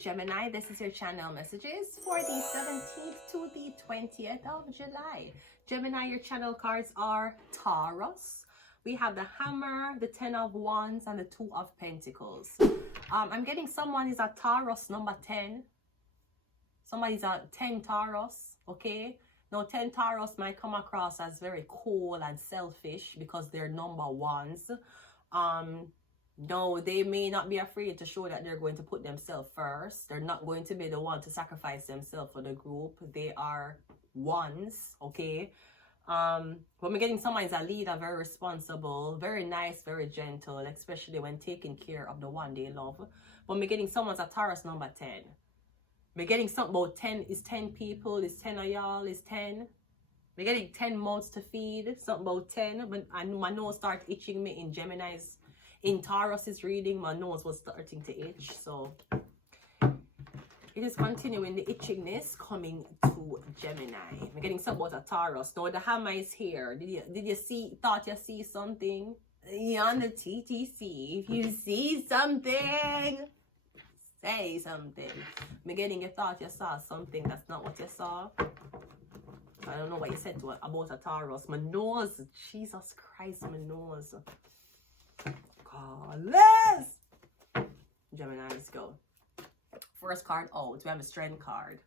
Gemini, this is your channel messages for the 17th to the 20th of July. Gemini, your channel cards are Taurus. We have the Hammer, the 10 of Wands, and the 2 of Pentacles. I'm getting someone is a Taurus number 10. Somebody's a 10 Taurus, okay? Now, 10 Taurus might come across as very cool and selfish because they're number ones. No, they may not be afraid to show that they're going to put themselves first. They're not going to be the one to sacrifice themselves for the group. They are ones, okay? When we're getting someone is a leader, very responsible, very nice, very gentle, especially when taking care of the one they love. But we're getting someone's a Taurus number 10. We're getting something about 10 is 10 people, is 10 of y'all, is 10. We're getting 10 mouths to feed, something about 10. But my nose started itching me in Gemini's. In Taurus's reading, my nose was starting to itch. So it is continuing the itchiness coming to Gemini. We're getting something about a Taurus. Now the hammer is here. Did you see? Thought you see something? You're on the TTC. If you see something, say something. I'm getting you thought you saw something. That's not what you saw. I don't know what you said to about a Taurus. My nose, Jesus Christ, my nose. Let's Gemini, let's go. First card out, we have a strength card.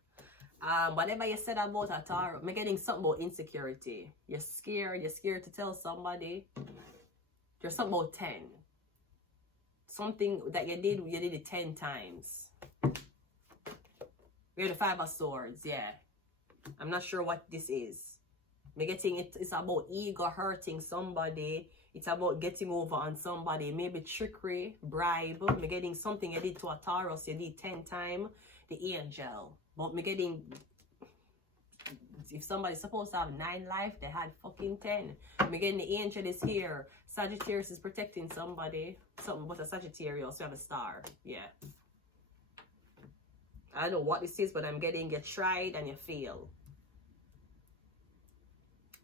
Whatever you said about a Taurus, I'm getting something about insecurity. You're scared to tell somebody. There's something about 10. Something that you did it 10 times. We have the 5 of Swords, yeah. I'm not sure what this is. I'm getting it's about ego hurting somebody. It's about getting over on somebody. Maybe trickery, bribe. I'm getting something you did to a Taurus, you did 10 times. The Angel. But I'm getting, if somebody's supposed to have 9 life, they had fucking 10. I'm getting the Angel is here. Sagittarius is protecting somebody. Something but a Sagittarius. You have a star. Yeah. I don't know what this is, but I'm getting you tried and you fail.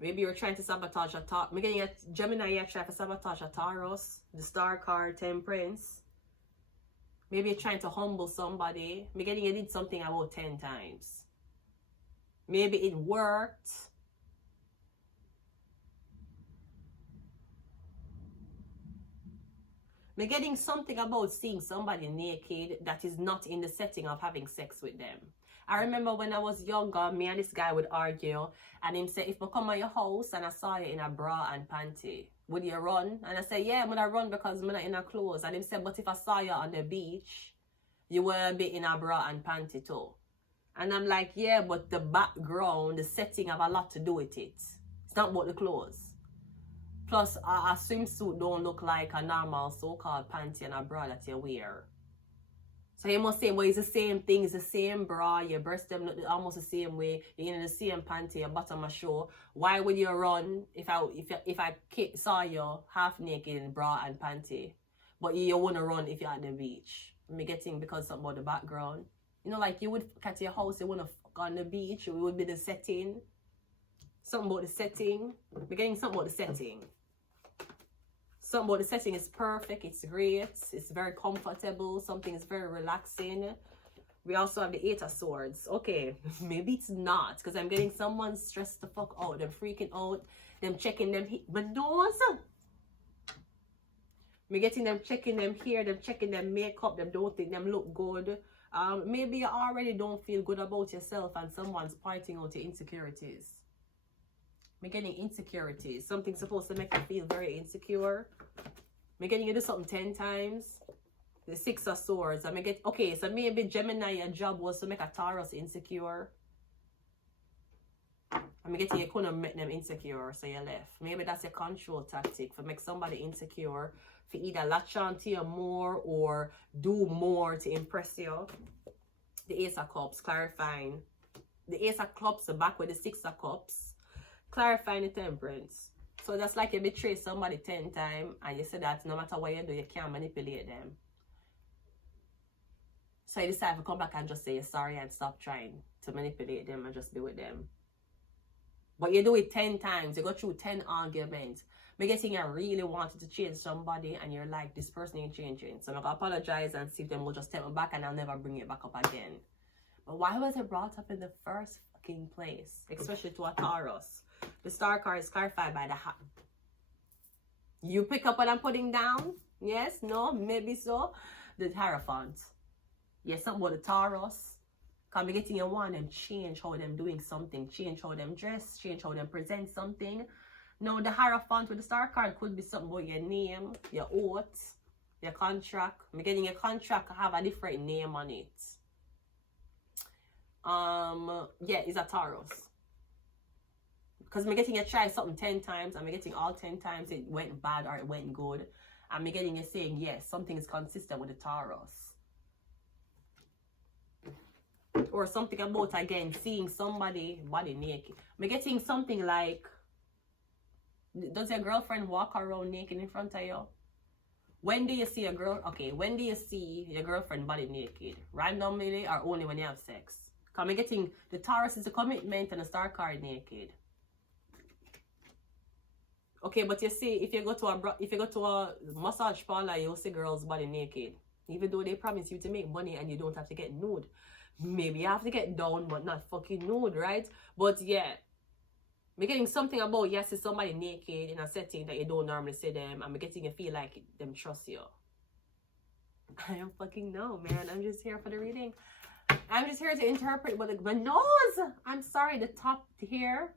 Maybe you're trying to sabotage a Taurus. I'm getting a Gemini, you try to sabotage a Taurus. The star card, Temperance. Maybe you're trying to humble somebody. I'm getting you did something about 10 times. Maybe it worked. I'm getting something about seeing somebody naked that is not in the setting of having sex with them. I remember when I was younger, me and this guy would argue, and him say, if I come at your house and I saw you in a bra and panty, would you run? And I say, yeah, I'm gonna run because I'm not in a clothes. And him said, but if I saw you on the beach, you will be in a bra and panty too. And I'm like, yeah, but the background, the setting have a lot to do with it. It's not about the clothes. Plus, a swimsuit don't look like a normal so-called panty and a bra that you wear. So you must say, well, it's the same thing, it's the same bra, your breast them look almost the same way, you're in the same panty, your bottom of show. Why would you run if I saw you half naked in bra and panty? But you wouldn't run if you're at the beach. I'm getting because something about the background. You know, like you would at your house, you wouldn't fuck on the beach, it would be the setting. Something about the setting. We're getting something about the setting. Something about the setting is perfect, it's great, it's very comfortable, something is very relaxing. We also have the 8 of Swords. Okay, maybe it's not, because I'm getting someone stressed the fuck out, them freaking out, them checking them nose. Me getting them checking them hair, them checking them makeup, them don't think them look good. Maybe you already don't feel good about yourself and someone's pointing out your insecurities. I'm getting insecurities. Something's supposed to make you feel very insecure. I'm getting you do something 10 times. The 6 of Swords. Okay, so maybe Gemini, your job was to make a Taurus insecure. I'm getting you couldn't make them insecure, so you left. Maybe that's a control tactic for make somebody insecure. For either latch on to you more or do more to impress you. The Ace of Cups, clarifying. The Ace of Cups are back with the 6 of Cups. Clarifying the Temperance. So that's like you betray somebody 10 times and you say that no matter what you do, you can't manipulate them. So you decide to come back and just say you're sorry and stop trying to manipulate them and just be with them. But you do it 10 times, you go through 10 arguments. But getting you really wanted to change somebody and you're like, this person ain't changing. So I'm gonna apologize and see if them will just take me back and I'll never bring it back up again. But why was it brought up in the first fucking place? Especially to a Taurus. The star card is clarified by the hat. You pick up what I'm putting down? Yes? No? Maybe so? The Hierophant. Yes, something about the Taurus. Can be getting you want them change how them doing something, change how them dress, change how them present something. Now the Hierophant with the star card could be something about your name, your oath, your contract. I'm getting your contract have a different name on it. Yeah, it's a Taurus. Because I'm getting you try something 10 times, I'm getting all 10 times it went bad or it went good. I'm getting you saying yes, something is consistent with the Taurus. Or something about, again, seeing somebody body naked. I'm getting something like, does your girlfriend walk around naked in front of you? When do you see a girl? Okay, when do you see your girlfriend body naked? Randomly or only when you have sex? Because I'm getting the Taurus is a commitment and a star card naked. Okay, but you see, if you go to a massage parlor, you'll see girls body naked. Even though they promise you to make money and you don't have to get nude. Maybe you have to get down, but not fucking nude, right? But yeah, I'm getting something about, yes, it's somebody naked in a setting that you don't normally see them. I'm getting you feel like them trust you. I don't fucking know, man. I'm just here for the reading. I'm just here to interpret what my nose. I'm sorry, the top here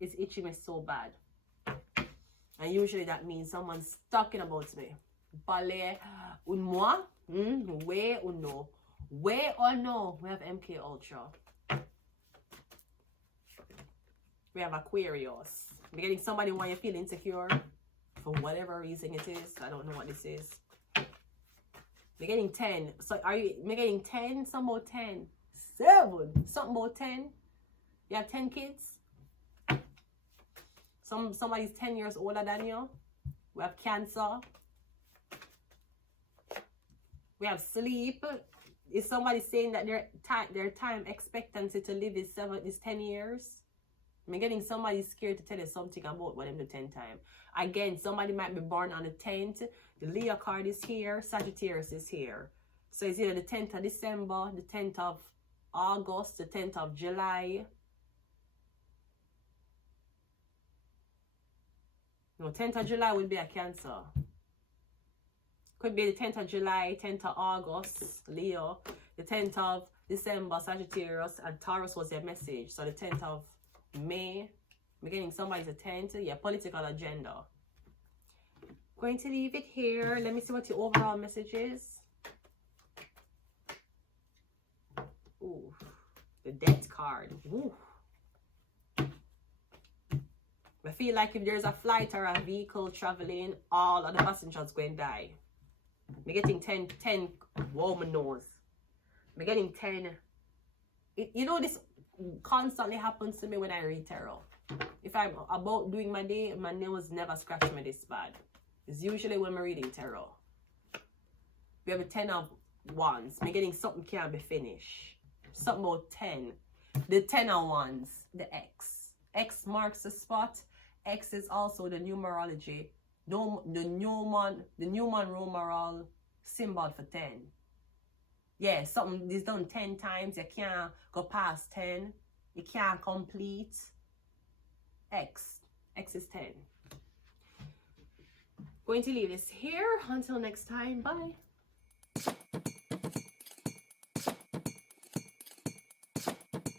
is itching me so bad. And usually that means someone's talking about me. Parler un moi? Oui or no? Oui or no? We have MK Ultra. We have Aquarius. We're getting somebody when you feel insecure. For whatever reason it is. I don't know what this is. We're getting 10. So are you getting 10? Some more 10. 7. Something more 10. You have 10 kids? Somebody's 10 years older than you. We have Cancer. We have sleep. Is somebody saying that their time expectancy to live is 10 years? I'm getting somebody scared to tell you something about what them do 10 times. Again, somebody might be born on the 10th. The Leo card is here. Sagittarius is here. So it's either the 10th of December, the 10th of August, the 10th of July. No, 10th of July would be a Cancer. Could be the 10th of July, 10th of August, Leo. The 10th of December, Sagittarius. And Taurus was their message. So the 10th of May. We're getting somebody's a 10th. Yeah, political agenda. Going to leave it here. Let me see what the overall message is. Ooh, the Death card. Ooh. I feel like if there's a flight or a vehicle traveling, all of the passengers going to die. I'm getting 10 woman knows. I'm getting 10. You know, this constantly happens to me when I read tarot. If I'm about doing my day, my nails never scratch me this bad. It's usually when I'm reading tarot. We have a 10 of wands. I'm getting something can't be finished. Something about 10. The 10 of wands. The X. X marks the spot. X is also the numerology. The Newman numeral symbol for 10. Yeah, something is done 10 times. You can't go past 10. You can't complete. X. X is 10. Going to leave this here. Until next time. Bye.